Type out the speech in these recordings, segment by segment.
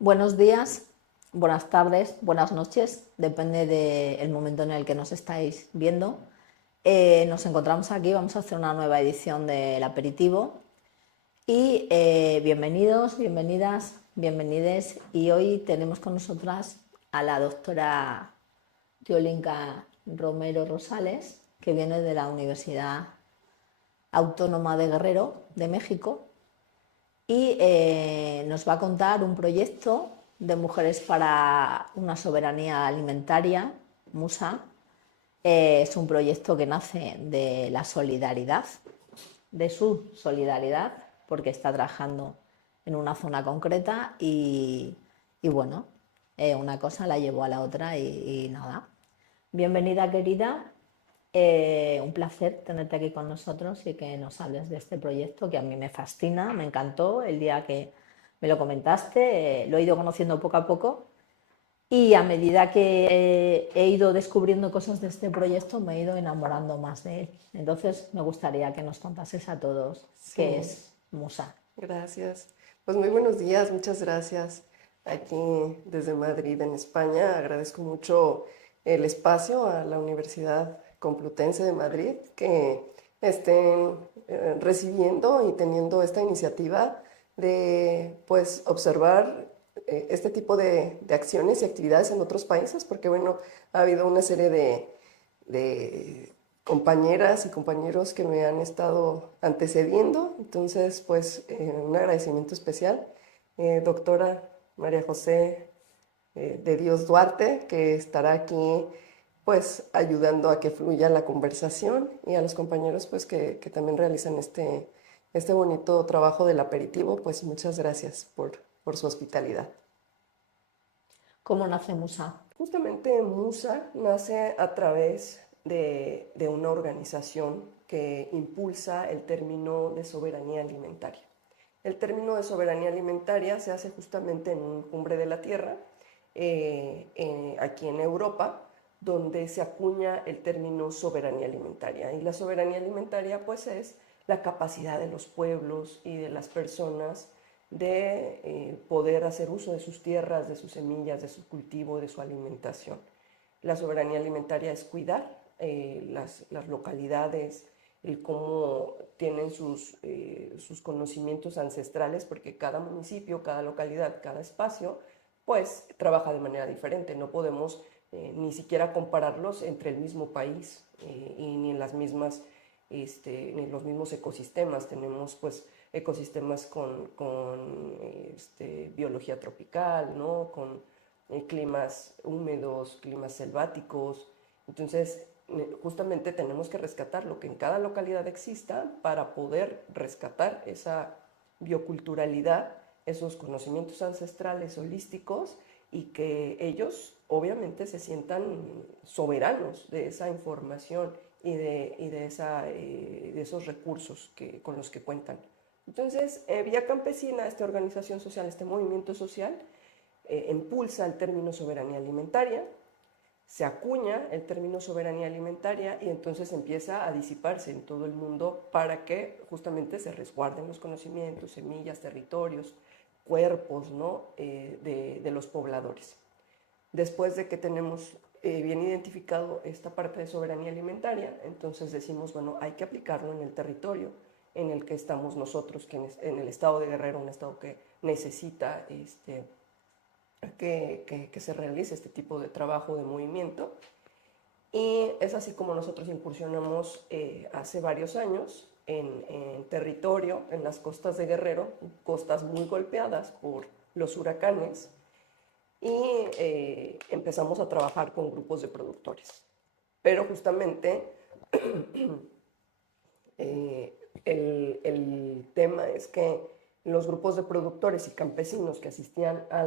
Buenos días, buenas tardes, buenas noches, depende del momento en el que nos estáis viendo. Nos encontramos aquí, vamos a hacer una nueva edición del aperitivo y bienvenidos, bienvenidas, bienvenides. Y hoy tenemos con nosotras a la doctora Tiolinka Romero Rosales, que viene de la Universidad Autónoma de Guerrero, de México, y nos va a contar un proyecto de Mujeres para una Soberanía Alimentaria, MUSA. Es un proyecto que nace de la solidaridad, de su solidaridad, porque está trabajando en una zona concreta y bueno, una cosa la llevó a la otra y nada. Bienvenida, querida. Un placer tenerte aquí con nosotros y que nos hables de este proyecto que a mí me fascina, me encantó el día que me lo comentaste, lo he ido conociendo poco a poco y a medida que he ido descubriendo cosas de este proyecto me he ido enamorando más de él. Entonces me gustaría que nos contases a todos qué Sí, es MUSA. gracias. Pues muy buenos días, muchas gracias. Aquí desde Madrid, en España, agradezco mucho el espacio a la Universidad Complutense de Madrid que estén recibiendo y teniendo esta iniciativa de pues observar este tipo de acciones y actividades en otros países, porque bueno, ha habido una serie de compañeras y compañeros que me han estado antecediendo. Entonces, pues un agradecimiento especial. Doctora María José de Dios Duarte, que estará aquí pues ayudando a que fluya la conversación, y a los compañeros pues que también realizan este bonito trabajo del aperitivo, pues muchas gracias por su hospitalidad. ¿Cómo nace MUSA? Justamente MUSA nace a través de una organización que impulsa el término de soberanía alimentaria. El término de soberanía alimentaria se hace justamente en un cumbre de la Tierra, aquí en Europa, donde se acuña el término soberanía alimentaria. Y la soberanía alimentaria pues es la capacidad de los pueblos y de las personas de poder hacer uso de sus tierras, de sus semillas, de su cultivo, de su alimentación. La soberanía alimentaria es cuidar las localidades, el cómo tienen sus conocimientos ancestrales, porque cada municipio, cada localidad, cada espacio, pues trabaja de manera diferente. No podemos ni siquiera compararlos entre el mismo país y ni en las mismas, ni en los mismos ecosistemas. Tenemos pues ecosistemas con biología tropical, ¿no? Con climas húmedos, climas selváticos. Entonces, justamente tenemos que rescatar lo que en cada localidad exista para poder rescatar esa bioculturalidad, esos conocimientos ancestrales holísticos, y que ellos obviamente se sientan soberanos de esa información y de esos recursos con los que cuentan. Entonces, Vía Campesina, esta organización social, este movimiento social, impulsa el término soberanía alimentaria, se acuña el término soberanía alimentaria y entonces empieza a disiparse en todo el mundo para que justamente se resguarden los conocimientos, semillas, territorios, cuerpos, ¿no? de los pobladores. Después de que tenemos bien identificado esta parte de soberanía alimentaria, entonces decimos, bueno, hay que aplicarlo en el territorio en el que estamos nosotros, en el estado de Guerrero, un estado que necesita que se realice este tipo de trabajo, de movimiento. Y es así como nosotros incursionamos hace varios años en territorio, en las costas de Guerrero, costas muy golpeadas por los huracanes, y empezamos a trabajar con grupos de productores. Pero justamente el tema es que los grupos de productores y campesinos que asistían a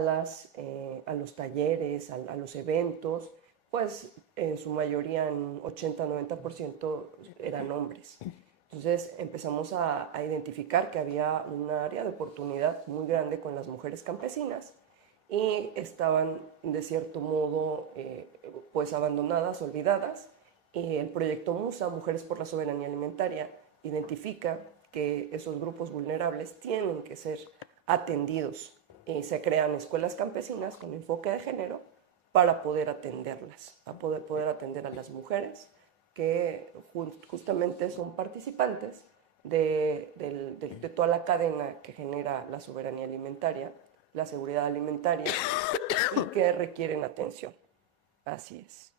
los talleres, a los eventos, pues en su mayoría, en 80-90% eran hombres. Entonces empezamos a identificar que había un área de oportunidad muy grande con las mujeres campesinas, y estaban de cierto modo pues abandonadas, olvidadas. Y el proyecto MUSA, Mujeres por la Soberanía Alimentaria, identifica que esos grupos vulnerables tienen que ser atendidos y se crean escuelas campesinas con enfoque de género para poder atenderlas, a poder atender a las mujeres que justamente son participantes de toda la cadena que genera la soberanía alimentaria, la seguridad alimentaria y que requieren atención. Así es.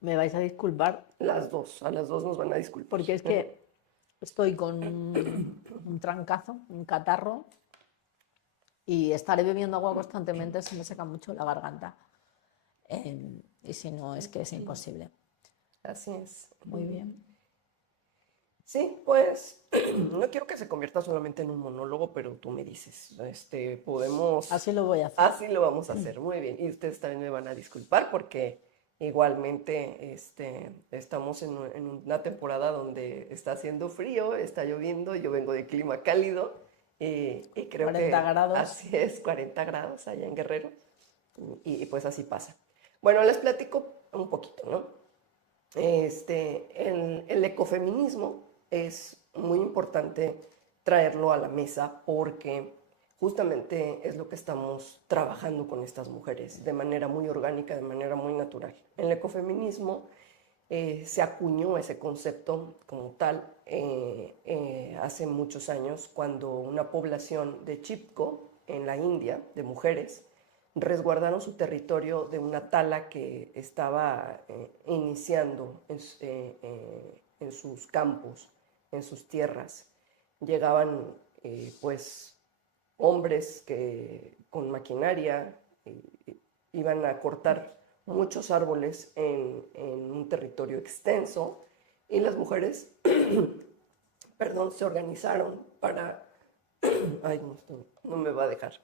Me vais a disculpar A las dos nos van a disculpar. porque es que estoy con un trancazo, un catarro, y estaré bebiendo agua constantemente se me seca mucho la garganta. Y si no, es que es imposible. Así es. Muy bien. Sí, pues no quiero que se convierta solamente en un monólogo, pero tú me dices, podemos... Así lo voy a hacer. Así lo vamos a hacer, muy bien. Y ustedes también me van a disculpar porque igualmente estamos en una temporada donde está haciendo frío, está lloviendo, yo vengo de clima cálido y creo 40 que grados. así es, 40 grados allá en Guerrero y pues así pasa. Bueno, les platico un poquito, ¿no? El ecofeminismo es muy importante traerlo a la mesa porque justamente es lo que estamos trabajando con estas mujeres de manera muy orgánica, de manera muy natural. En el ecofeminismo se acuñó ese concepto como tal hace muchos años cuando una población de Chipko en la India, de mujeres, resguardaron su territorio de una tala que estaba iniciando en sus campos, en sus tierras. Llegaban pues hombres que con maquinaria iban a cortar muchos árboles en un territorio extenso y las mujeres, perdón, se organizaron para... Ay, no me va a dejar.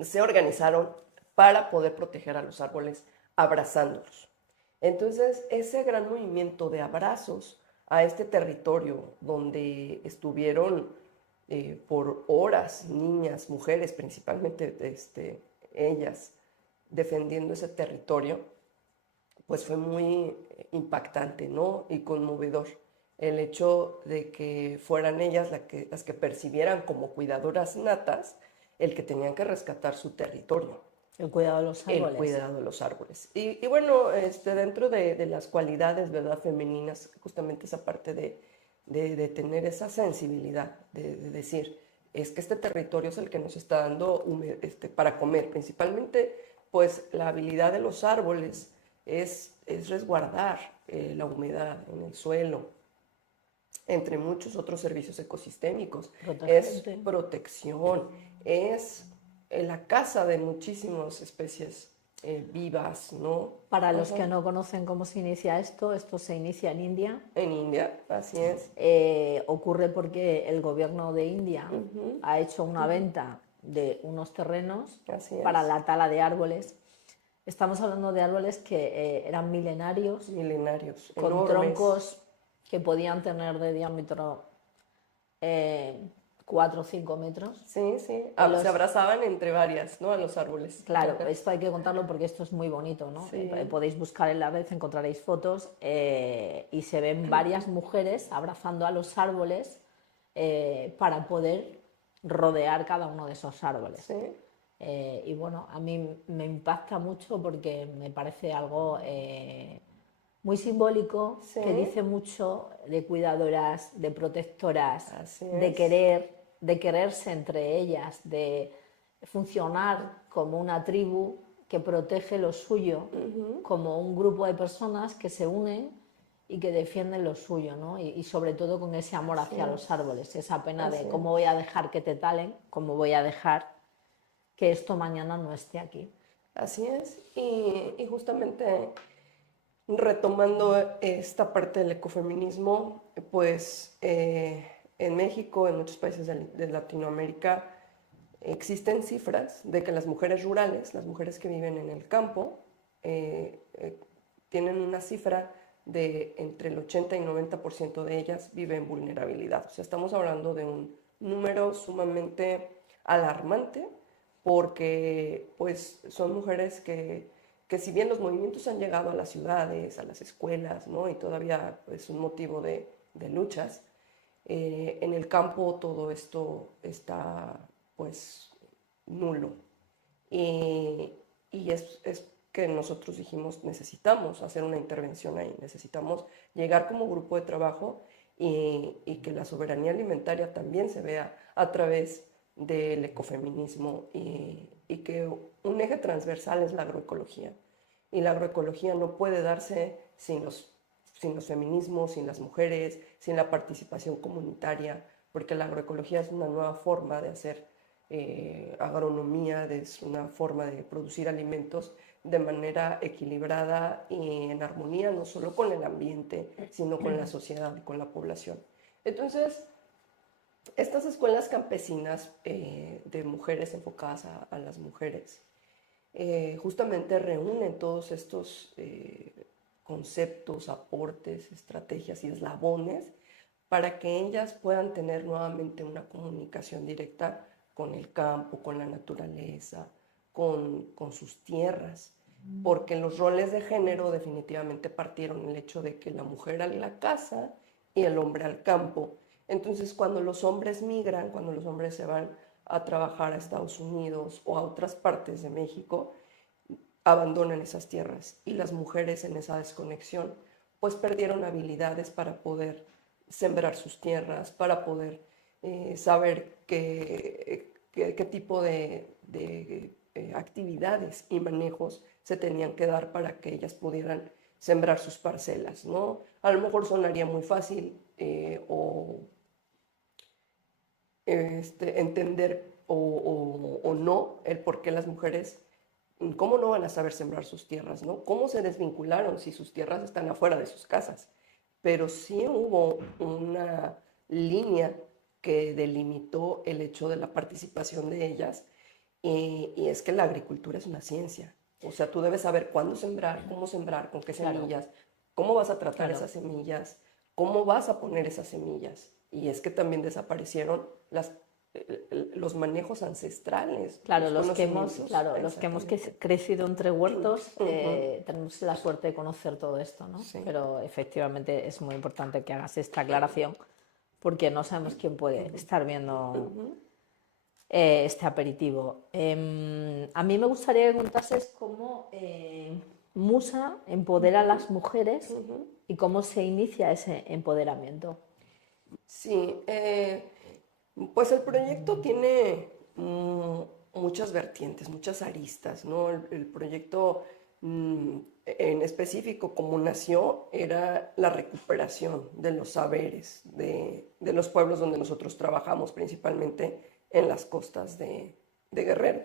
Se organizaron para poder proteger a los árboles abrazándolos. Entonces, ese gran movimiento de abrazos a este territorio donde estuvieron por horas niñas, mujeres, principalmente ellas, defendiendo ese territorio, pues fue muy impactante, ¿no? Y conmovedor. El hecho de que fueran ellas las que percibieran como cuidadoras natas el que tenían que rescatar su territorio. El cuidado de los árboles. El cuidado de los árboles. Y bueno, dentro de las cualidades, ¿verdad?, femeninas, justamente esa parte de tener esa sensibilidad, de decir, es que este territorio es el que nos está dando para comer. Principalmente, pues la habilidad de los árboles es resguardar la humedad en el suelo, entre muchos otros servicios ecosistémicos. Es protección, es la casa de muchísimas especies vivas, ¿no? Para los que no conocen cómo se inicia esto se inicia en India. En India, así es. Ocurre porque el gobierno de India ha hecho una venta de unos terrenos para la tala de árboles. Estamos hablando de árboles que eran milenarios. Milenarios, con enormes. Troncos que podían tener de diámetro 4 o 5 metros. Sí, sí. Se abrazaban entre varias, ¿no?, a los árboles. Claro, esto hay que contarlo porque esto es muy bonito, ¿no? Sí. Podéis buscar en la red, encontraréis fotos y se ven varias mujeres abrazando a los árboles para poder rodear cada uno de esos árboles. Sí. Y bueno, a mí me impacta mucho porque me parece algo muy simbólico, Sí. que dice mucho de cuidadoras, de protectoras, Así de quererse entre ellas, de funcionar como una tribu que protege lo suyo, como un grupo de personas que se unen y que defienden lo suyo, ¿no? Y sobre todo con ese amor hacia los árboles, esa pena de cómo voy a dejar que te talen, cómo voy a dejar que esto mañana no esté aquí. Así es, y justamente retomando esta parte del ecofeminismo, pues en México, en muchos países de Latinoamérica, existen cifras de que las mujeres rurales, las mujeres que viven en el campo, tienen una cifra de entre el 80 y 90% de ellas vive en vulnerabilidad. O sea, estamos hablando de un número sumamente alarmante porque pues son mujeres que si bien los movimientos han llegado a las ciudades, a las escuelas, ¿no?, y todavía es un motivo de luchas, En el campo todo esto está pues nulo. Y, y es que nosotros dijimos, necesitamos hacer una intervención ahí, necesitamos llegar como grupo de trabajo y que la soberanía alimentaria también se vea a través del ecofeminismo y que un eje transversal es la agroecología. Y la agroecología no puede darse sin los feminismos, sin las mujeres, sin la participación comunitaria, porque la agroecología es una nueva forma de hacer agronomía, es una forma de producir alimentos de manera equilibrada y en armonía, no solo con el ambiente, sino con la sociedad y con la población. Entonces, estas escuelas campesinas de mujeres enfocadas a las mujeres justamente reúnen todos estos conceptos, aportes, estrategias y eslabones para que ellas puedan tener nuevamente una comunicación directa con el campo, con la naturaleza, con sus tierras, porque los roles de género definitivamente partieron el hecho de que la mujer a la casa y el hombre al campo. Entonces, cuando los hombres migran, cuando los hombres se van a trabajar a Estados Unidos o a otras partes de México, abandonan esas tierras y las mujeres en esa desconexión pues perdieron habilidades para poder sembrar sus tierras, para poder saber qué tipo de actividades y manejos se tenían que dar para que ellas pudieran sembrar sus parcelas, ¿no? A lo mejor sonaría muy fácil o entender o no el por qué las mujeres, cómo no van a saber sembrar sus tierras, ¿no? ¿Cómo se desvincularon si sus tierras están afuera de sus casas? Pero sí hubo una línea que delimitó el hecho de la participación de ellas y es que la agricultura es una ciencia. O sea, tú debes saber cuándo sembrar, con qué Claro, semillas, cómo vas a tratar claro. esas semillas, cómo vas a poner esas semillas. Y es que también desaparecieron los manejos ancestrales, Claro, los conocimientos. los que hemos Exactamente. crecido entre huertos, Ujú, tenemos la suerte de conocer todo esto, ¿no? sí. Pero efectivamente es muy importante que hagas esta aclaración porque no sabemos quién puede estar viendo Ujú, este aperitivo. A mí me gustaría que contases cómo Musa empodera a las mujeres ujú. y cómo se inicia ese empoderamiento. Sí, pues el proyecto tiene muchas vertientes, muchas aristas, ¿no? El proyecto en específico, como nació, era la recuperación de los saberes de los pueblos donde nosotros trabajamos, principalmente en las costas de Guerrero.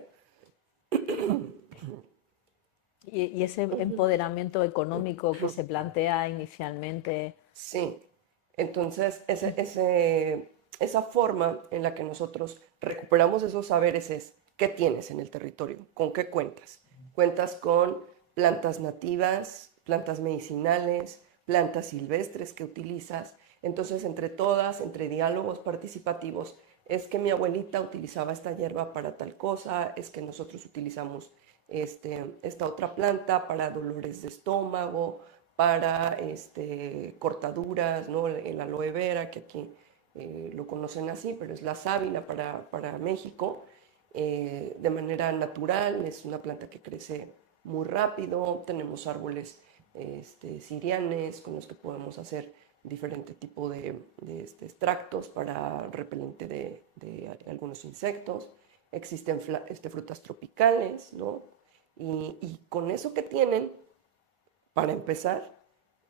Y ese empoderamiento económico que se plantea inicialmente. Sí, entonces esa forma en la que nosotros recuperamos esos saberes es qué tienes en el territorio, con qué cuentas. Cuentas con plantas nativas, plantas medicinales, plantas silvestres que utilizas. Entonces, entre todas, entre diálogos participativos, es que mi abuelita utilizaba esta hierba para tal cosa, es que nosotros utilizamos esta otra planta para dolores de estómago, para cortaduras, ¿no? El aloe vera, que aquí lo conocen así, pero es la sábila para México, de manera natural, es una planta que crece muy rápido, tenemos árboles sirianes con los que podemos hacer diferente tipo de extractos para repelente de algunos insectos, existen frutas tropicales, ¿no? Y con eso que tienen, para empezar,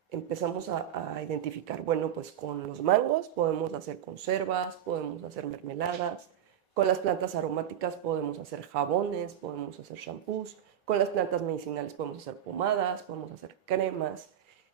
empezamos a identificar, bueno, pues con los mangos podemos hacer conservas, podemos hacer mermeladas, con las plantas aromáticas podemos hacer jabones, podemos hacer shampoos, con las plantas medicinales podemos hacer pomadas, podemos hacer cremas.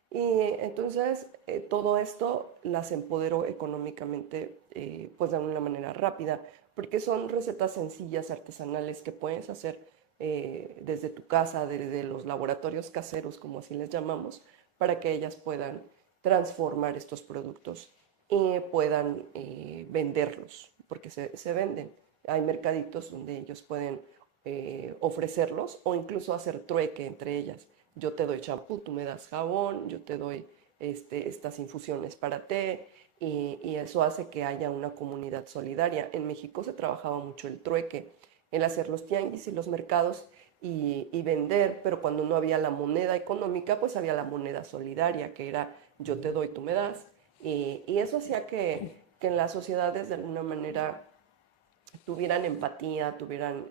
Y entonces todo esto las empoderó económicamente pues de una manera rápida, porque son recetas sencillas, artesanales que puedes hacer desde tu casa, desde los laboratorios caseros, como así les llamamos, para que ellas puedan transformar estos productos y puedan venderlos, porque se venden. Hay mercaditos donde ellos pueden ofrecerlos o incluso hacer trueque entre ellas. Yo te doy champú, tú me das jabón, yo te doy estas infusiones para té y eso hace que haya una comunidad solidaria. En México se trabajaba mucho el trueque, el hacer los tianguis y los mercados y vender, pero cuando no había la moneda económica, pues había la moneda solidaria, que era yo te doy, tú me das. Y eso hacía que en las sociedades de alguna manera tuvieran empatía, tuvieran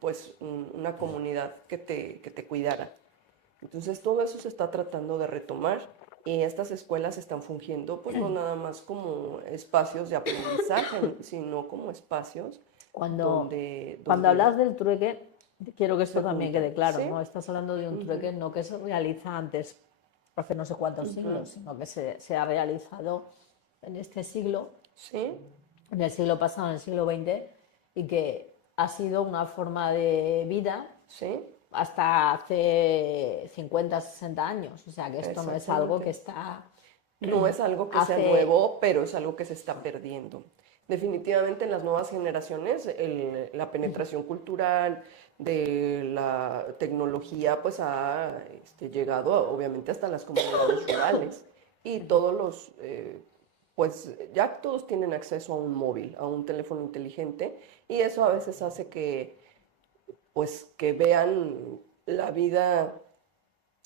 pues una comunidad que te cuidara. Entonces todo eso se está tratando de retomar y estas escuelas están fungiendo pues no nada más como espacios de aprendizaje, sino como espacios Cuando, donde, cuando donde hablas del trueque, quiero que se esto también quede juntan, claro, ¿sí? ¿no? Estás hablando de un trueque Ujú, no que se realiza antes, hace no sé cuántos ujú. siglos, sino que se ha realizado en este siglo, ¿Sí? en el siglo pasado, en el siglo XX, y que ha sido una forma de vida ¿Sí? hasta hace 50, 60 años. O sea, que esto no es algo que Exactamente. está No es algo que sea hace. nuevo, pero es algo que se está perdiendo. Definitivamente en las nuevas generaciones la penetración cultural de la tecnología pues ha llegado obviamente hasta las comunidades rurales y todos los, pues ya todos tienen acceso a un móvil, a un teléfono inteligente y eso a veces hace que pues que vean la vida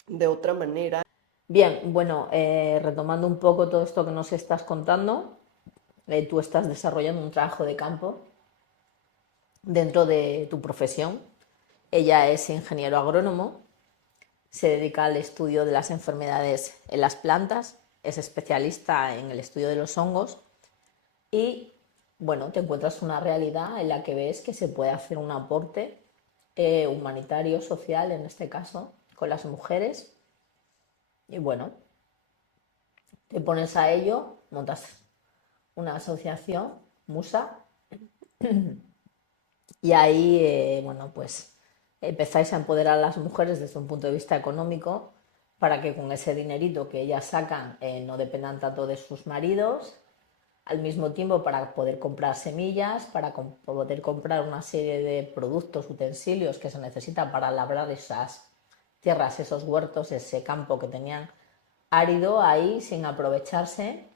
de otra manera. Bien, bueno, retomando un poco todo esto que nos estás contando, tú estás desarrollando un trabajo de campo dentro de tu profesión. Ella es ingeniero agrónomo, se dedica al estudio de las enfermedades en las plantas, es especialista en el estudio de los hongos y, bueno, te encuentras una realidad en la que ves que se puede hacer un aporte humanitario, social, en este caso, con las mujeres. Y bueno, te pones a ello, montas una asociación, Musa, y ahí, bueno, pues empezáis a empoderar a las mujeres desde un punto de vista económico para que con ese dinerito que ellas sacan no dependan tanto de sus maridos, al mismo tiempo para poder comprar semillas, para poder comprar una serie de productos, utensilios que se necesitan para labrar esas tierras, esos huertos, ese campo que tenían árido ahí sin aprovecharse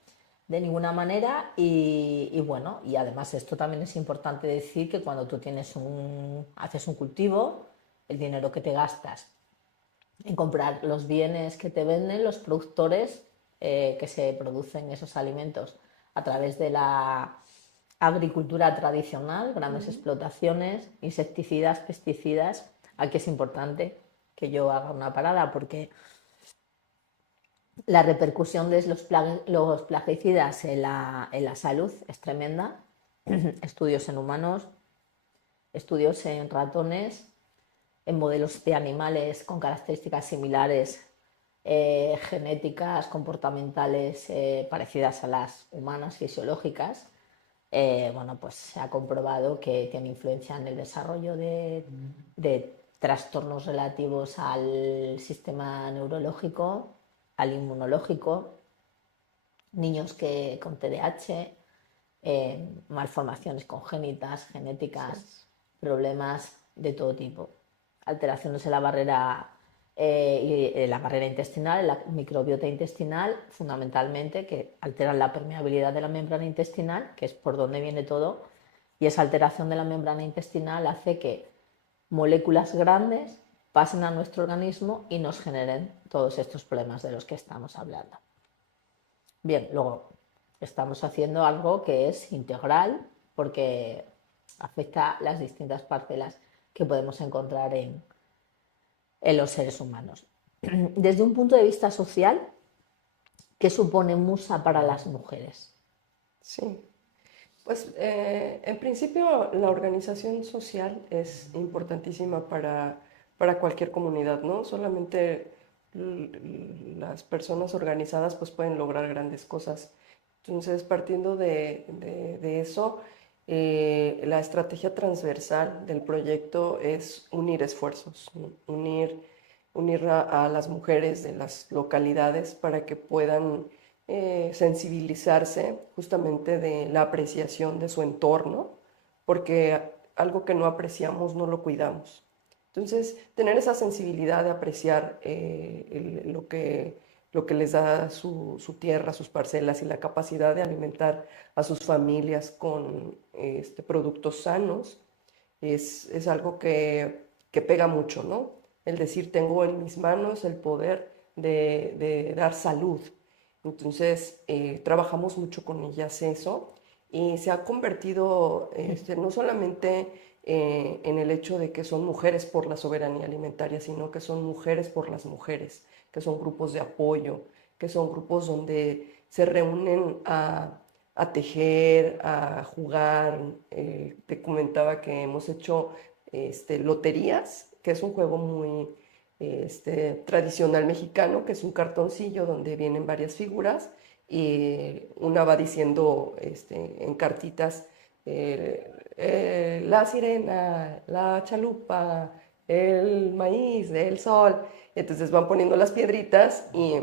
de ninguna manera y bueno, y además esto también es importante decir que cuando tú haces un cultivo, el dinero que te gastas en comprar los bienes que te venden los productores que se producen esos alimentos a través de la agricultura tradicional, grandes explotaciones, insecticidas, pesticidas. Aquí es importante que yo haga una parada porque la repercusión de los plaguicidas en la salud es tremenda. Estudios en humanos, estudios en ratones, en modelos de animales con características similares, genéticas, comportamentales parecidas a las humanas, fisiológicas. Bueno, pues se ha comprobado que tiene influencia en el desarrollo de trastornos relativos al sistema neurológico, al inmunológico, niños con TDAH, malformaciones congénitas, Sí. genéticas, problemas de todo tipo, alteraciones en la barrera intestinal, la microbiota intestinal, fundamentalmente, que alteran la permeabilidad de la membrana intestinal, que es por donde viene todo, y esa alteración de la membrana intestinal hace que moléculas grandes pasen a nuestro organismo y nos generen todos estos problemas de los que estamos hablando. Bien, luego estamos haciendo algo que es integral porque afecta las distintas parcelas que podemos encontrar en los seres humanos. Desde un punto de vista social, ¿qué supone Musa para las mujeres? Sí. Pues en principio la organización social es importantísima para cualquier comunidad, ¿no? Solamente las personas organizadas pues pueden lograr grandes cosas. Entonces, partiendo de eso, la estrategia transversal del proyecto es unir esfuerzos, ¿no? Unir a las mujeres de las localidades para que puedan sensibilizarse justamente de la apreciación de su entorno, porque algo que no apreciamos no lo cuidamos. Entonces, tener esa sensibilidad de apreciar lo que les da su tierra, sus parcelas y la capacidad de alimentar a sus familias con productos sanos, es algo que pega mucho, ¿no? El decir, tengo en mis manos el poder de dar salud. Entonces, trabajamos mucho con ellas eso y se ha convertido no solamente en el hecho de que son mujeres por la soberanía alimentaria, sino que son mujeres por las mujeres, que son grupos de apoyo, que son grupos donde se reúnen a tejer, a jugar. Te comentaba que hemos hecho loterías, que es un juego muy tradicional mexicano, que es un cartoncillo donde vienen varias figuras y una va diciendo en cartitas la sirena, la chalupa, el maíz, el sol. Entonces van poniendo las piedritas y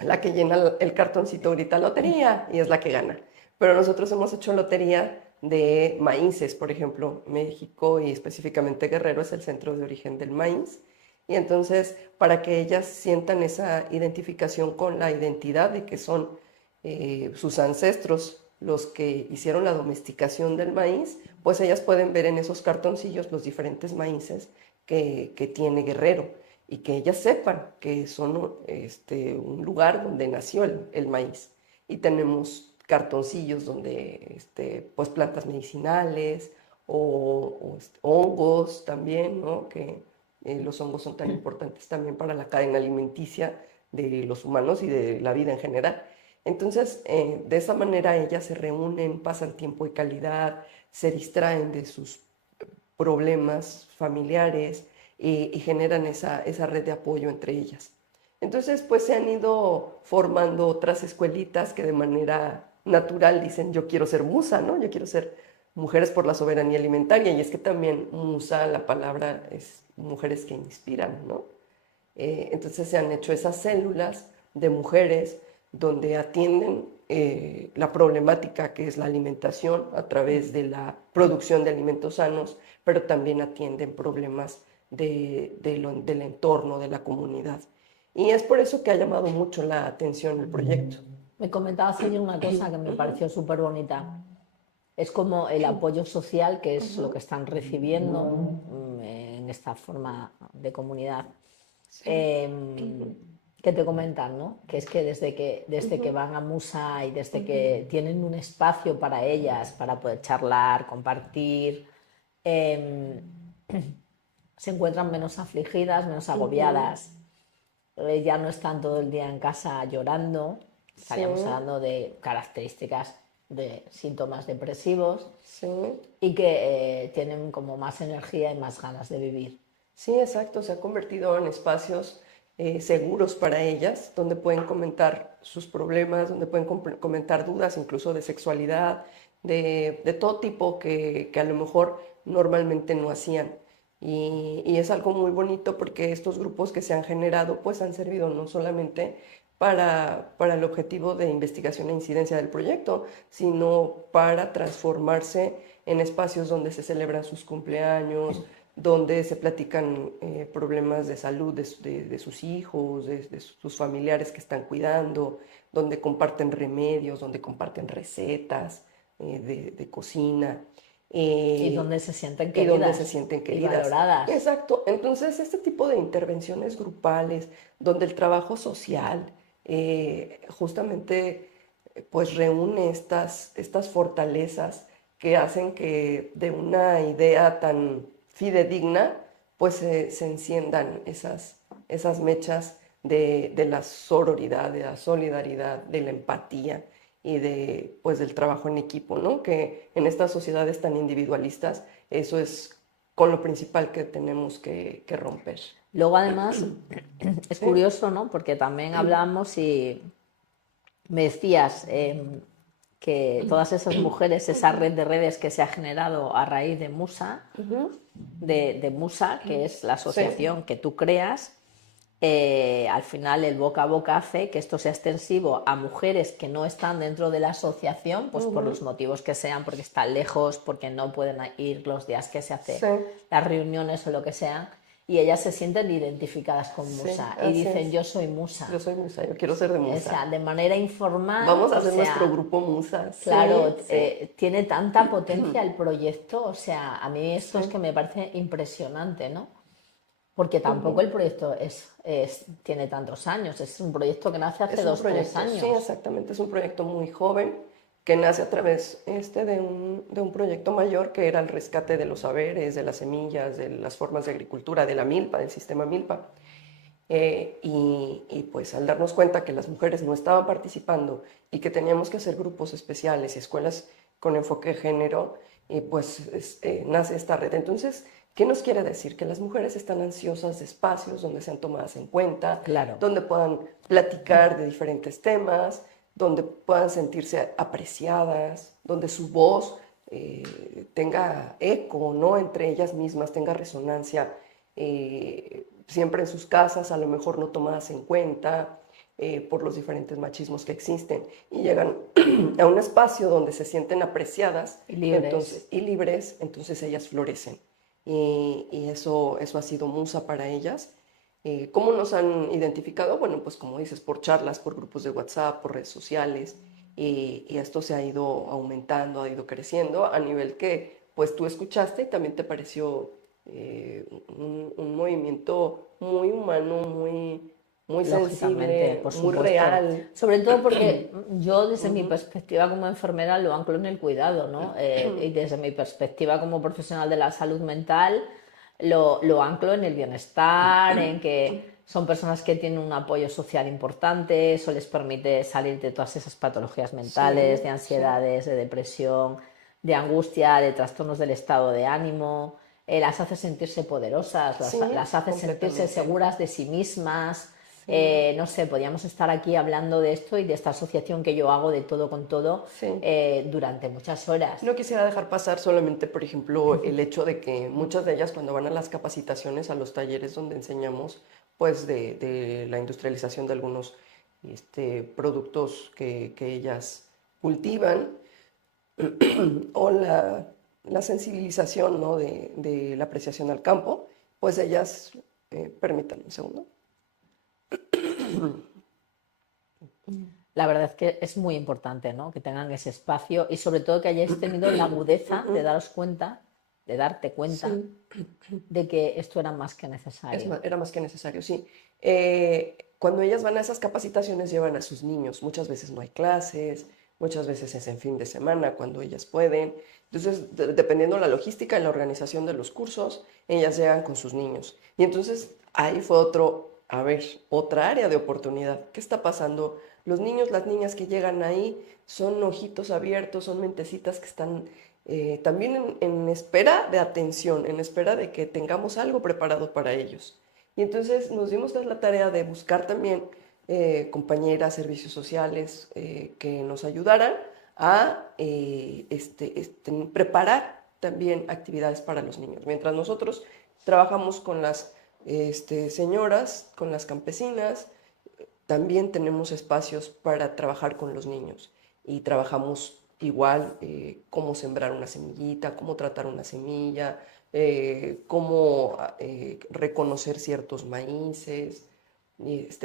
la que llena el cartoncito grita lotería y es la que gana. Pero nosotros hemos hecho lotería de maíces, por ejemplo, México y específicamente Guerrero es el centro de origen del maíz. Y entonces, para que ellas sientan esa identificación con la identidad de que son sus ancestros los que hicieron la domesticación del maíz, pues ellas pueden ver en esos cartoncillos los diferentes maíces que tiene Guerrero y que ellas sepan que son un lugar donde nació el maíz. Y tenemos cartoncillos donde pues plantas medicinales o hongos también, ¿no? Que los hongos son tan importantes también para la cadena alimenticia de los humanos y de la vida en general. Entonces, de esa manera ellas se reúnen, pasan tiempo de calidad, se distraen de sus problemas familiares y generan esa red de apoyo entre ellas. Entonces, pues se han ido formando otras escuelitas que de manera natural dicen, yo quiero ser musa, ¿no? Yo quiero ser mujeres por la soberanía alimentaria. Y es que también musa, la palabra es mujeres que inspiran, ¿no? Entonces se han hecho esas células de mujeres donde atienden la problemática que es la alimentación a través de la producción de alimentos sanos, pero también atienden problemas del entorno, de la comunidad. Y es por eso que ha llamado mucho la atención el proyecto. Me comentabas ayer una cosa que me pareció súper bonita. Es como el apoyo social, que es lo que están recibiendo en esta forma de comunidad. Que te comentan, ¿no? Que es que desde que van a Musa y desde que tienen un espacio para ellas, para poder charlar, compartir, se encuentran menos afligidas, menos agobiadas. Ya no están todo el día en casa llorando. Estaríamos hablando de características de síntomas depresivos y que tienen como más energía y más ganas de vivir. Sí, exacto, se ha convertido en espacios seguros para ellas, donde pueden comentar sus problemas, donde pueden comentar dudas incluso de sexualidad, de todo tipo que a lo mejor normalmente no hacían. Y es algo muy bonito porque estos grupos que se han generado pues han servido no solamente para el objetivo de investigación e incidencia del proyecto, sino para transformarse en espacios donde se celebran sus cumpleaños, donde se platican problemas de salud de sus hijos, de sus familiares que están cuidando, donde comparten remedios, donde comparten recetas de cocina. Y donde se sienten queridas. Y donde se sienten queridas. Y valoradas. Exacto. Entonces, este tipo de intervenciones grupales, donde el trabajo social justamente pues reúne estas fortalezas que hacen que de una idea tan fidedigna pues se enciendan esas mechas de la sororidad, de la solidaridad, de la empatía y pues del trabajo en equipo, ¿no? Que en estas sociedades tan individualistas eso es con lo principal que tenemos que romper. Luego además es curioso, ¿no? Porque también hablamos y me decías que todas esas mujeres, esa red de redes que se ha generado a raíz de Musa, de Musa, que es la asociación que tú creas, al final el boca a boca hace que esto sea extensivo a mujeres que no están dentro de la asociación, pues por los motivos que sean, porque están lejos, porque no pueden ir los días que se hacen las reuniones o lo que sea, y ellas se sienten identificadas con Sí, Musa y así dicen es. yo soy Musa. Yo soy musa, yo quiero ser de O sea, musa. de manera informal, Vamos a o hacer nuestro sea, grupo musa. Sí, claro, sí, tiene tanta potencia el proyecto, o sea, a mí esto es sí. que me parece impresionante, ¿no? Porque tampoco Ujú. el proyecto tiene tantos años, es un proyecto que nace hace Es un 2, 3 proyecto, sí, años. exactamente, es un proyecto muy joven que nace a través de un proyecto mayor que era el rescate de los saberes, de las semillas, de las formas de agricultura, de la milpa, del sistema milpa. Y pues al darnos cuenta que las mujeres no estaban participando y que teníamos que hacer grupos especiales y escuelas con enfoque de género, nace esta red. Entonces, ¿qué nos quiere decir? Que las mujeres están ansiosas de espacios donde sean tomadas en cuenta, Claro. donde puedan platicar de diferentes temas, donde puedan sentirse apreciadas, donde su voz tenga eco, ¿no? Entre ellas mismas, tenga resonancia. Siempre en sus casas, a lo mejor no tomadas en cuenta por los diferentes machismos que existen, y llegan a un espacio donde se sienten apreciadas Y libres. y libres, entonces ellas florecen. Y eso ha sido musa para ellas. ¿Cómo nos han identificado? Bueno, pues como dices, por charlas, por grupos de WhatsApp, por redes sociales, y esto se ha ido aumentando, ha ido creciendo a nivel que pues tú escuchaste y también te pareció un movimiento muy humano, muy Lógicamente, sensible, por muy supuesto. real. Sobre todo porque yo desde mi Ujú. perspectiva como enfermera lo anclo en el cuidado, ¿no? Y desde mi perspectiva como profesional de la salud mental lo anclo en el bienestar, en que son personas que tienen un apoyo social importante, eso les permite salir de todas esas patologías mentales, Sí, de sí, ansiedades, de depresión, de angustia, de trastornos del estado de ánimo, las hace sentirse poderosas, sí, las hace sentirse completamente. seguras de sí mismas. Sí, No sé, podríamos estar aquí hablando de esto y de esta asociación que yo hago de todo con todo sí. durante muchas horas. No quisiera dejar pasar solamente, por ejemplo, el hecho de que muchas de ellas cuando van a las capacitaciones, a los talleres donde enseñamos, pues de la industrialización de algunos productos que ellas cultivan, o la sensibilización, ¿no? de la apreciación al campo, pues ellas, permítanme un segundo. La verdad es que es muy importante, ¿no? Que tengan ese espacio y sobre todo que hayáis tenido la agudeza de daros cuenta, de darte cuenta Sí, de que esto era más que necesario. era más que necesario, sí. Cuando ellas van a esas capacitaciones llevan a sus niños, muchas veces no hay clases, muchas veces es en fin de semana cuando ellas pueden. Entonces, dependiendo la logística y la organización de los cursos, ellas llegan con sus niños. Y entonces ahí fue otra área de oportunidad. ¿Qué está pasando? Los niños, las niñas que llegan ahí son ojitos abiertos, son mentecitas que están también en espera de atención, en espera de que tengamos algo preparado para ellos. Y entonces nos dimos la tarea de buscar también compañeras, servicios sociales que nos ayudaran a preparar también actividades para los niños. Mientras nosotros trabajamos con las señoras, con las campesinas, también tenemos espacios para trabajar con los niños y trabajamos igual cómo sembrar una semillita, cómo tratar una semilla, cómo reconocer ciertos maíces.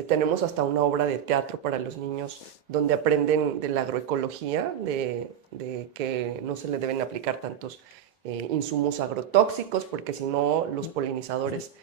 Tenemos hasta una obra de teatro para los niños donde aprenden de la agroecología, de que no se le deben aplicar tantos insumos agrotóxicos, porque si no los polinizadores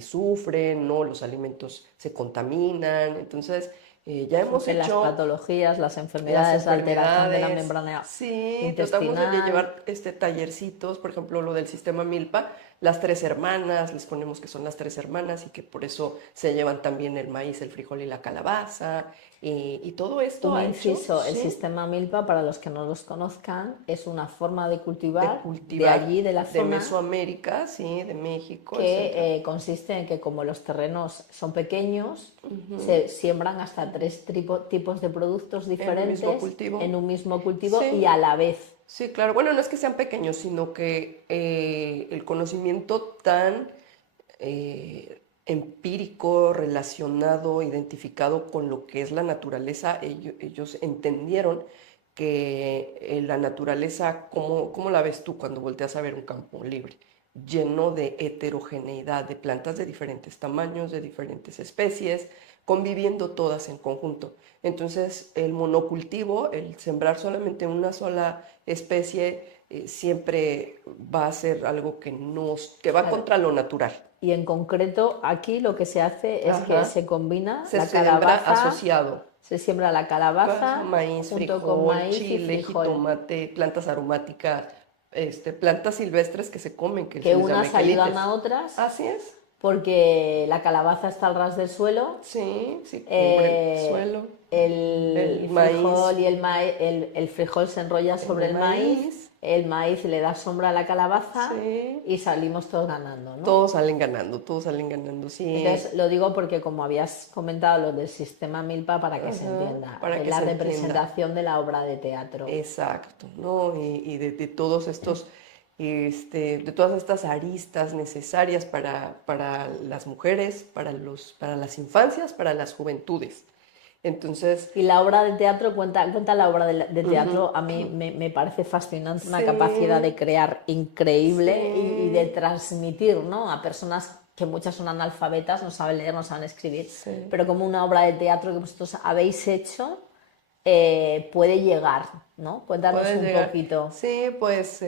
sufren, ¿no? Los alimentos se contaminan. Entonces, ya hemos Sufren las hecho patologías, las las enfermedades, la alteración de la enfermedades. membrana Sí, tratamos de intestinal. llevar tallercitos, por ejemplo, lo del sistema Milpa, las tres hermanas, les ponemos que son las tres hermanas y que por eso se llevan también el maíz, el frijol y la calabaza. Y todo esto Un ha hecho, inciso, el sí, sistema Milpa, para los que no los conozcan, es una forma de de cultivar de cultivar allí, de la de zona, Mesoamérica, sí, de México, etcétera. que consiste en que como los terrenos son pequeños, se siembran hasta tres tipos de productos En un mismo diferentes en cultivo. un mismo cultivo y Sí, a la vez. sí, claro. Bueno, no es que sean pequeños, sino que el conocimiento tan empírico, relacionado, identificado con lo que es la naturaleza, ellos entendieron que la naturaleza, ¿cómo la ves tú cuando volteas a ver un campo libre? lleno de heterogeneidad, de plantas de diferentes tamaños, de diferentes especies, conviviendo todas en conjunto. Entonces, el monocultivo, el sembrar solamente una sola especie, siempre va a ser algo que va Claro. contra lo natural. Y en concreto, aquí lo que se hace es que Ajá. se combina Se la siembra calabaza, asociado. se siembra la Pasa calabaza maíz, junto con frijol, maíz y chile, frijol, jitomate, plantas aromáticas, plantas silvestres que se comen, que se que les llama unas ayudan quelites. a otras Así es. porque la calabaza está al ras del suelo, Sí, sí, cubre el eh, suelo. el El frijol maíz, y el frijol se enrolla el sobre de maíz, el maíz le da sombra a la calabaza sí. y salimos todos ganando, ¿no? Todos salen ganando, sí. Entonces lo digo porque como habías comentado lo del sistema Milpa para que se Ajá, entienda, para que la se entienda. representación de la obra de teatro. Exacto, ¿no? Y de todos estos, de todas estas aristas necesarias para las mujeres, para las infancias, para las juventudes. Entonces, Y la obra de teatro, cuenta la obra de ujú, teatro, a mí me parece fascinante, una capacidad sí, de crear increíble y de sí, transmitir, ¿no? A personas que muchas son analfabetas, no saben leer, no saben escribir, sí. pero como una obra de teatro que vosotros habéis hecho puede llegar, ¿no? Cuéntanos Puedes un llegar. poquito. Sí, pues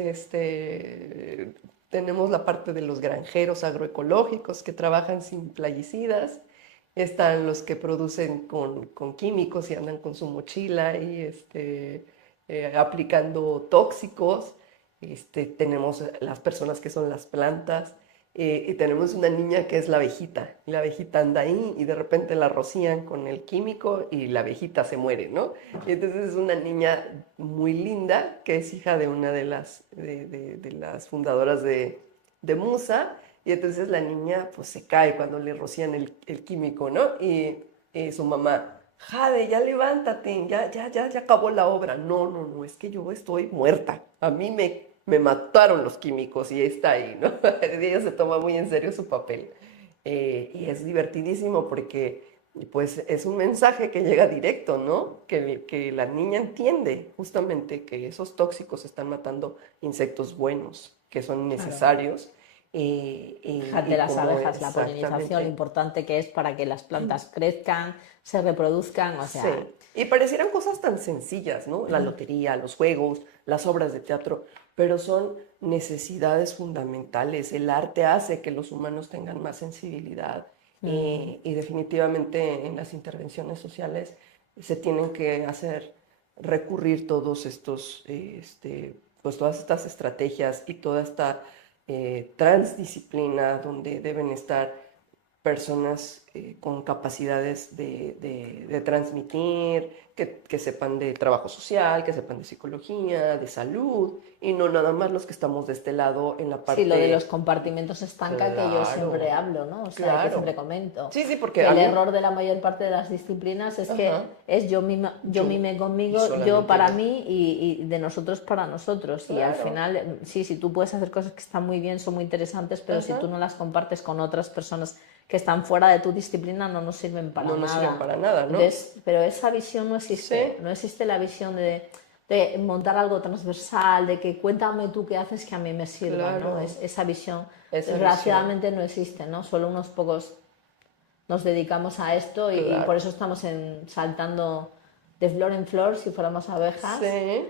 tenemos la parte de los granjeros agroecológicos que trabajan sin plaguicidas. Están los que producen con químicos y andan con su mochila y aplicando tóxicos. Tenemos las personas que son las plantas. Y tenemos una niña que es la abejita. Y la abejita anda ahí y de repente la rocían con el químico y la abejita se muere, ¿no? Y entonces es una niña muy linda que es hija de una de las fundadoras de Musa. Y entonces la niña pues se cae cuando le rocían el químico, ¿no? Y su mamá, Jade, ya levántate, ya acabó la obra. No, no, no, es que yo estoy muerta. A mí me mataron los químicos y está ahí, ¿no? Ella se toma muy en serio su papel. Y es divertidísimo porque pues es un mensaje que llega directo, ¿no? Que la niña entiende justamente que esos tóxicos están matando insectos buenos, que son Claro. necesarios, Fíjate y las cómo abejas, la polinización, lo exactamente. importante que es para que las plantas crezcan, se reproduzcan, o sea, Sí, y parecieran cosas tan sencillas, ¿no? La lotería, los juegos, las obras de teatro, pero son necesidades fundamentales. El arte hace que los humanos tengan más sensibilidad y definitivamente en las intervenciones sociales se tienen que hacer recurrir todos estos, pues todas estas estrategias y toda esta transdisciplina donde deben estar personas con capacidades de transmitir, que sepan de trabajo social, que sepan de psicología, de salud, y no nada más los que estamos de este lado en la sí, lo de los parte, compartimentos estanca que yo siempre claro, hablo, ¿no? O sea, que siempre claro. comento. Sí, sí, porque Que a el mí, error de la mayor parte de las disciplinas es ajá, que es yo yo, mime y conmigo, yo solamente para yo, mí y de nosotros para nosotros. Y al claro, final, sí, si tú puedes hacer cosas que están muy bien, son muy interesantes, pero si ajá, tú no las compartes con otras personas que están fuera de tu disciplina, no nos sirven para no nos sirven nada. para nada, ¿no? Entonces, pero esa visión no Sí, existe. No existe la visión de montar algo transversal, de que cuéntame tú qué haces que a mí me sirva, ¿no? claro, Esa visión, esa visión, desgraciadamente no existe, ¿no? Solo unos pocos nos dedicamos a esto y por claro. eso estamos saltando de flor en flor si fuéramos abejas. Sí,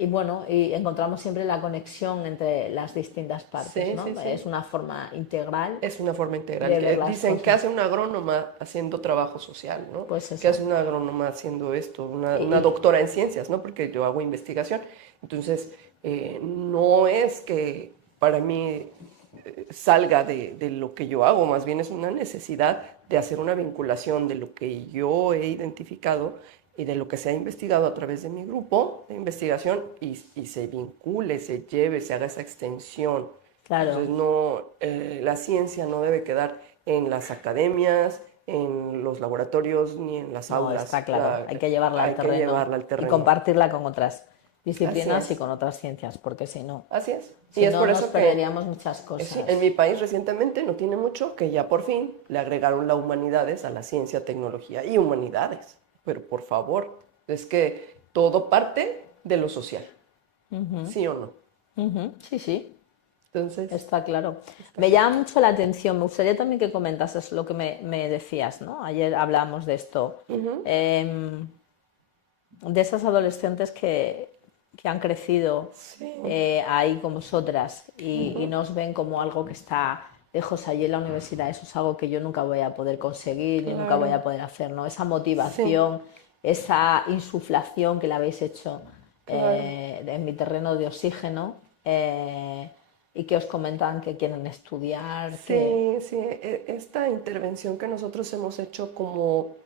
Y bueno, y encontramos siempre la conexión entre las distintas partes, sí, ¿no? sí, Es sí. una forma integral Es una forma integral. de ver las Dicen que cosas. hace una agrónoma haciendo trabajo social, ¿no? Pues Que eso. hace una agrónoma haciendo esto, una Y, doctora en ciencias, ¿no? Porque yo hago investigación. Entonces, no es que para mí salga de lo que yo hago, más bien es una necesidad de hacer una vinculación de lo que yo he identificado y de lo que se ha investigado a través de mi grupo de investigación y se vincule, se lleve, se haga esa extensión. Entonces, claro, no, la ciencia no debe quedar en las academias, en los laboratorios ni en las no, aulas. está claro. Hay que llevarla al Hay que terreno llevarla al y terreno. compartirla con otras Así disciplinas y es, con otras ciencias, porque si no, así es. Y si es no por nos eso que perderíamos muchas sí, en mi cosas. país recientemente, no tiene mucho, que ya por fin le agregaron la humanidades a la ciencia, tecnología y humanidades. Pero por favor, es que todo parte de lo social, ¿sí o no? Ujú, sí, sí. Entonces, Está claro. Me llama mucho la atención, me gustaría también que comentases lo que me decías, ¿no? Ayer hablábamos de esto, ujú, de esas adolescentes que han crecido sí, ahí con vosotras y ujú, nos ven como algo que está lejos allí en la universidad. Eso es algo que yo nunca voy a poder conseguir ni nunca voy a claro, poder hacer, ¿no? Esa sí, motivación, esa insuflación que la habéis hecho claro. en mi terreno de oxígeno. Y que os comentan que quieren estudiar, que Sí, sí, esta intervención que nosotros hemos hecho como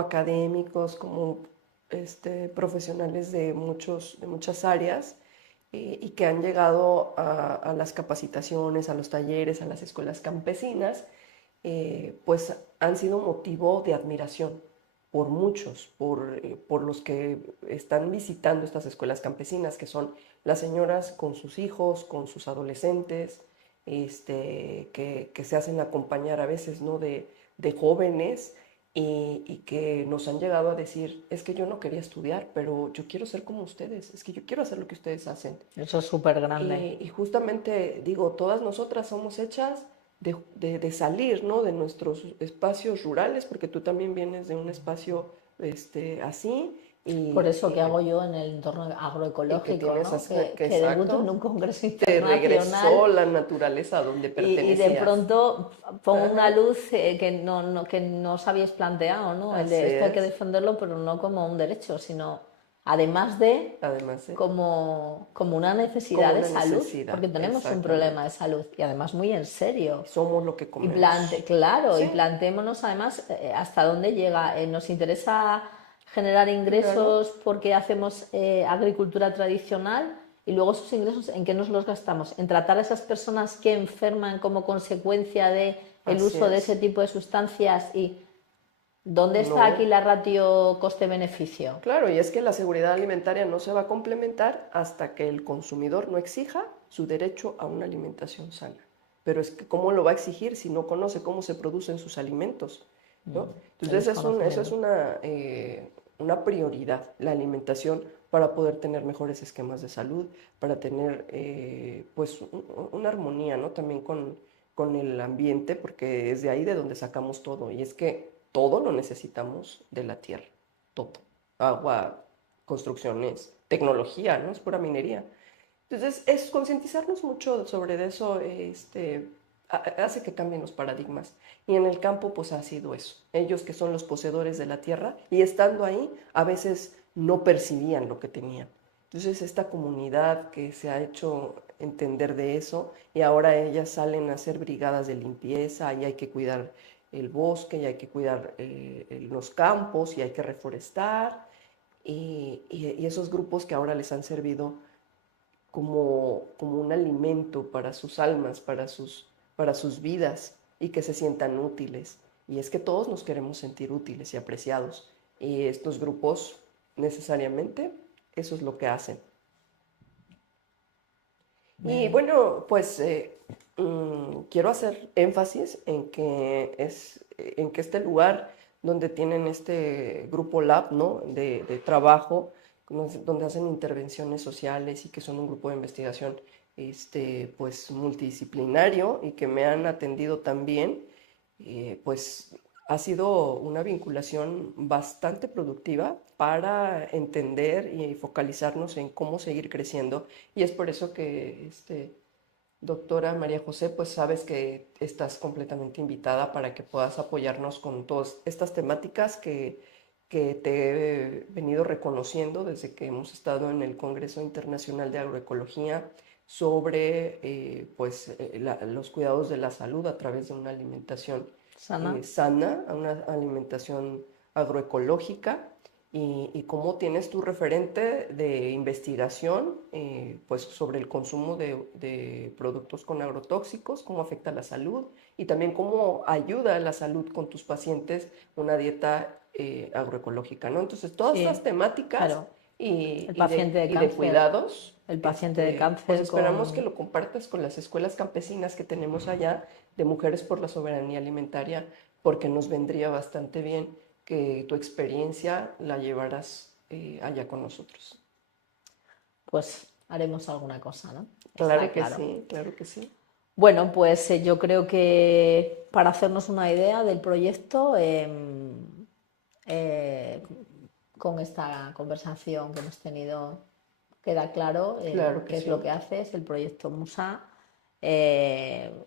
académicos, como profesionales de muchas áreas, y que han llegado a las capacitaciones, a los talleres, a las escuelas campesinas, pues han sido motivo de admiración por muchos, por los que están visitando estas escuelas campesinas, que son las señoras con sus hijos, con sus adolescentes, que se hacen acompañar a veces, ¿no? De jóvenes y que nos han llegado a decir, es que yo no quería estudiar, pero yo quiero ser como ustedes, es que yo quiero hacer lo que ustedes hacen. eso es súper grande. Y justamente digo, todas nosotras somos hechas de salir, ¿no? De nuestros espacios rurales, porque tú también vienes de un espacio así Por eso que y, hago yo en el entorno y que agroecológico, tienes ¿no? así, que Que debuto en exacto, un congreso te internacional regresó la naturaleza a donde y de pertenecías. pronto pongo una Ajá, luz que no os habíais planteado, ¿no? El de así esto hay que es, defenderlo, pero no como un derecho, sino además de además de, como una como necesidad de una salud, necesidad, porque tenemos un problema exactamente. de salud y además muy en serio. Somos lo que Y comemos. claro, y Sí, planteémonos además hasta dónde llega. ¿Nos interesa generar claro, ingresos porque hacemos agricultura tradicional? Y luego esos ingresos, ¿en qué nos los gastamos? ¿En tratar a esas personas que enferman como consecuencia de el así uso de ese es. tipo de sustancias? ¿Y dónde está aquí No, la ratio coste-beneficio? claro, y es que la seguridad alimentaria no se va a complementar hasta que el consumidor no exija su derecho a una alimentación sana. Pero es que ¿cómo lo va a exigir si no conoce cómo se producen sus alimentos? ¿No? El Entonces eso es desconocimiento. una prioridad, la alimentación, para poder tener mejores esquemas de salud, para tener pues una armonía, ¿no? También con el ambiente, porque es de ahí de donde sacamos todo. Y es que todo lo necesitamos de la tierra, todo agua, construcciones, tecnología, ¿no? Es pura minería. Entonces, es concientizarnos mucho sobre eso, hace que cambien los paradigmas. Y en el campo, pues ha sido eso. Ellos que son los poseedores de la tierra y estando ahí, a veces no percibían lo que tenían. Entonces, esta comunidad que se ha hecho entender de eso y ahora ellas salen a hacer brigadas de limpieza y hay que cuidar el bosque y hay que cuidar los campos y hay que reforestar y esos grupos que ahora les han servido como un alimento para sus almas, para sus vidas y que se sientan útiles. Y es que todos nos queremos sentir útiles y apreciados. Y estos grupos necesariamente eso es lo que hacen. Muy Y bien. bueno, pues quiero hacer énfasis en que este lugar donde tienen este grupo lab, ¿no? De trabajo, donde hacen intervenciones sociales y que son un grupo de investigación, pues multidisciplinario y que me han atendido también, pues ha sido una vinculación bastante productiva para entender y focalizarnos en cómo seguir creciendo y es por eso que, doctora María José, pues sabes que estás completamente invitada para que puedas apoyarnos con todas estas temáticas que te he venido reconociendo desde que hemos estado en el Congreso Internacional de Agroecología sobre los cuidados de la salud a través de una alimentación Sana. sana, una alimentación agroecológica y cómo tienes tu referente de investigación pues sobre el consumo de productos con agrotóxicos, cómo afecta la salud y también cómo ayuda a la salud con tus pacientes una dieta agroecológica, ¿no? Entonces, todas estas Sí, temáticas claro. El paciente de y de cáncer. cuidados, El paciente de pues cáncer esperamos que con lo compartas con las escuelas campesinas que tenemos allá de Mujeres por la Soberanía Alimentaria, porque nos vendría bastante bien que tu experiencia la llevaras allá con nosotros. pues haremos alguna cosa, ¿no? Claro Está que claro. sí, claro que sí. Bueno, pues yo creo que para hacernos una idea del proyecto, eh, con esta conversación que hemos tenido, queda claro Claro que qué es lo que sí. hace, es el proyecto Musa.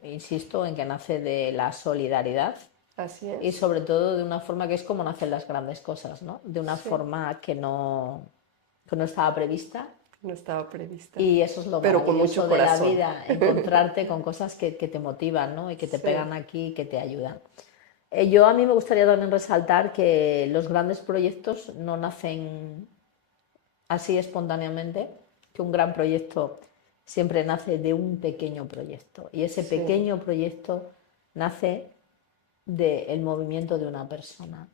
Insisto en que nace de la solidaridad Así y es. sobre todo de una forma que es como nacen las grandes cosas, ¿no? De una Sí, forma que no estaba prevista, no estaba prevista, y eso es lo pero con mucho maravilloso de la corazón. vida, encontrarte con cosas que te motivan, ¿no? Y que te Sí, pegan aquí y que te ayudan. A mí me gustaría también resaltar que los grandes proyectos no nacen así espontáneamente, que un gran proyecto siempre nace de un pequeño proyecto. Y ese sí, pequeño proyecto nace del movimiento de una persona.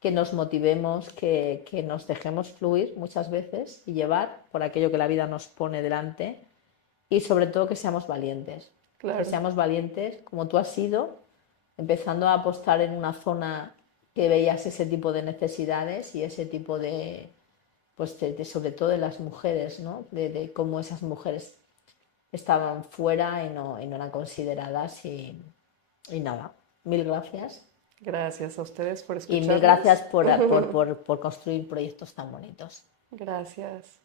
Que nos motivemos, que nos dejemos fluir muchas veces y llevar por aquello que la vida nos pone delante, y sobre todo que claro. seamos valientes como tú has sido, empezando a apostar en una zona que veías ese tipo de necesidades y ese tipo de, pues sobre todo de las mujeres, ¿no? De cómo esas mujeres estaban fuera y no eran consideradas y nada, mil gracias Gracias a ustedes por y mil gracias escucharnos. por construir proyectos tan bonitos. Gracias.